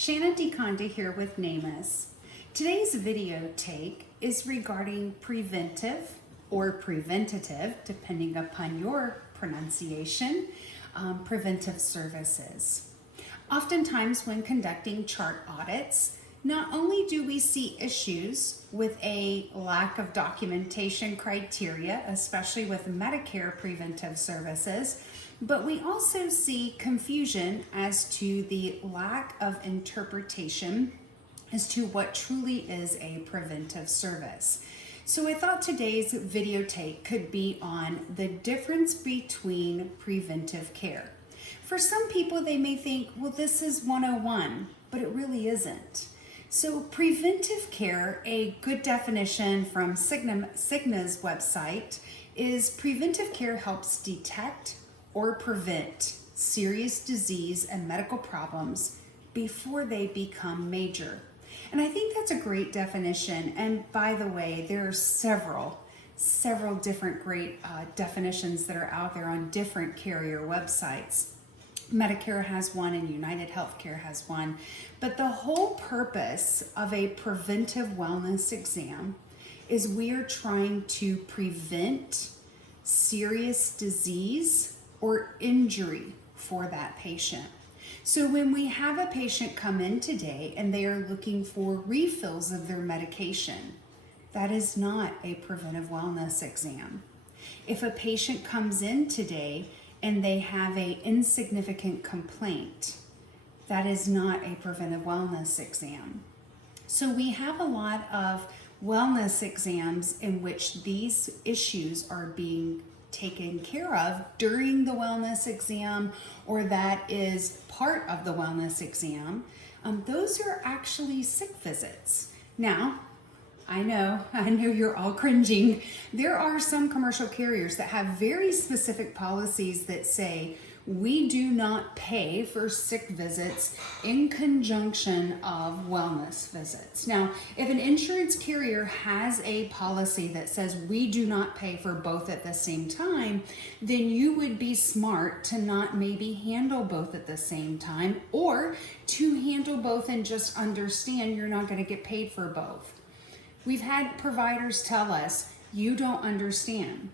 Shanna DeConda here with NAMUS. Today's video take is regarding preventive or preventative, depending upon your pronunciation, preventive services. Oftentimes when conducting chart audits, not only do we see issues with a lack of documentation criteria, especially with Medicare preventive services, but we also see confusion as to the lack of interpretation as to what truly is a preventive service. So I thought today's video take could be on the difference between preventive care. For some people, they may think, well, this is 101, but it really isn't. So preventive care, a good definition from Cigna's website, is preventive care helps detect or prevent serious disease and medical problems before they become major. And I think that's a great definition. And by the way, there are several different great definitions that are out there on different carrier websites. Medicare has one and United Healthcare has one. But the whole purpose of a preventive wellness exam is we are trying to prevent serious disease or injury for that patient. So when we have a patient come in today and they are looking for refills of their medication, that is not a preventive wellness exam. If a patient comes in today and they have an insignificant complaint, that is not a preventive wellness exam. So we have a lot of wellness exams in which these issues are being taken care of during the wellness exam, or that is part of the wellness exam. Those are actually sick visits. Now, I know you're all cringing. There are some commercial carriers that have very specific policies that say we do not pay for sick visits in conjunction of wellness visits. Now, if an insurance carrier has a policy that says we do not pay for both at the same time, then you would be smart to not maybe handle both at the same time, or to handle both and just understand you're not going to get paid for both. We've had providers tell us, you don't understand.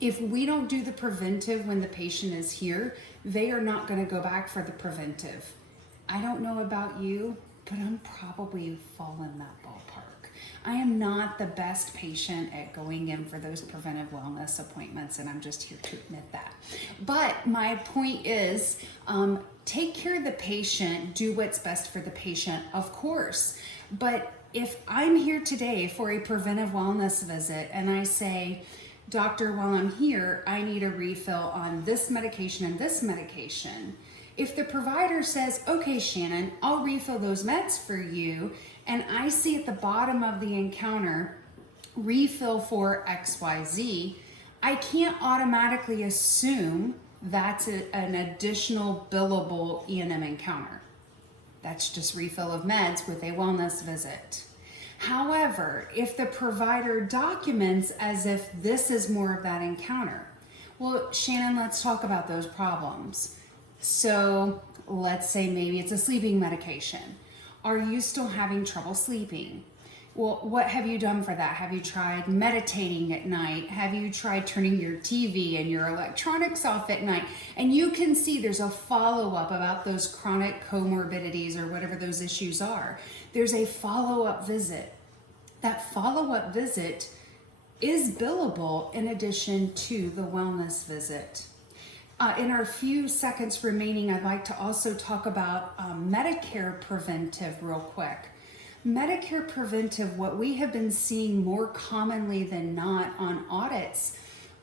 If we don't do the preventive when the patient is here, they are not going to go back for the preventive. I don't know about you, but I'm probably fall in that ballpark. I am not the best patient at going in for those preventive wellness appointments, and I'm just here to admit that. But my point is, take care of the patient, do what's best for the patient, of course. But if I'm here today for a preventive wellness visit and I say, doctor, while I'm here, I need a refill on this medication and this medication. If the provider says, okay, Shannon, I'll refill those meds for you, and I see at the bottom of the encounter, refill for XYZ, I can't automatically assume that's an additional billable E&M encounter. That's just refill of meds with a wellness visit. However, if the provider documents as if this is more of that encounter, well, Shannon, let's talk about those problems. So let's say maybe it's a sleeping medication. Are you still having trouble sleeping? Well, what have you done for that? Have you tried meditating at night? Have you tried turning your TV and your electronics off at night? And you can see there's a follow-up about those chronic comorbidities or whatever those issues are. There's a follow-up visit. That follow-up visit is billable in addition to the wellness visit. In our few seconds remaining, I'd like to also talk about Medicare preventive real quick. Medicare preventive, what we have been seeing more commonly than not on audits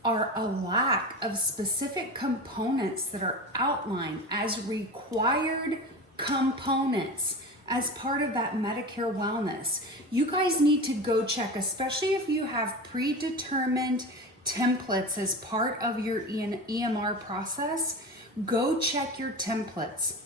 are a lack of specific components that are outlined as required components as part of that Medicare wellness. You guys need to go check, especially if you have predetermined templates as part of your EMR process, go check your templates.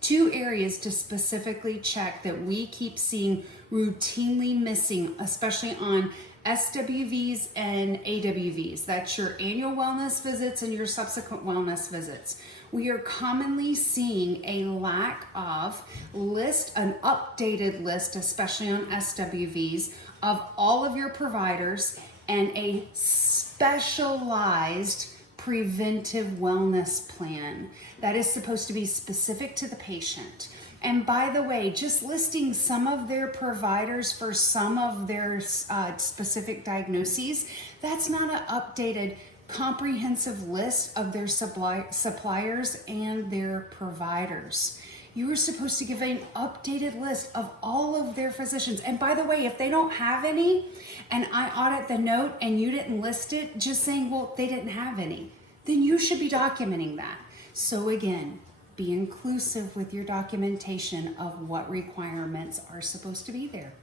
Two areas to specifically check that we keep seeing routinely missing, especially on SWVs and AWVs. That's your annual wellness visits and your subsequent wellness visits. we are commonly seeing a lack of an updated list, especially on SWVs, of all of your providers and a specialized preventive wellness plan that is supposed to be specific to the patient. And by the way, just listing some of their providers for some of their specific diagnoses, that's not an updated comprehensive list of their suppliers and their providers. You are supposed to give an updated list of all of their physicians. And by the way, if they don't have any, and I audit the note and you didn't list it, just saying, well, they didn't have any, then you should be documenting that. So again, be inclusive with your documentation of what requirements are supposed to be there.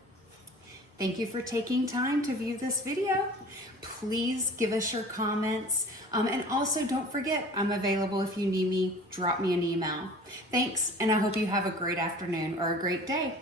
Thank you for taking time to view this video. Please give us your comments. And also don't forget, I'm available if you need me, drop me an email. Thanks, and I hope you have a great afternoon or a great day.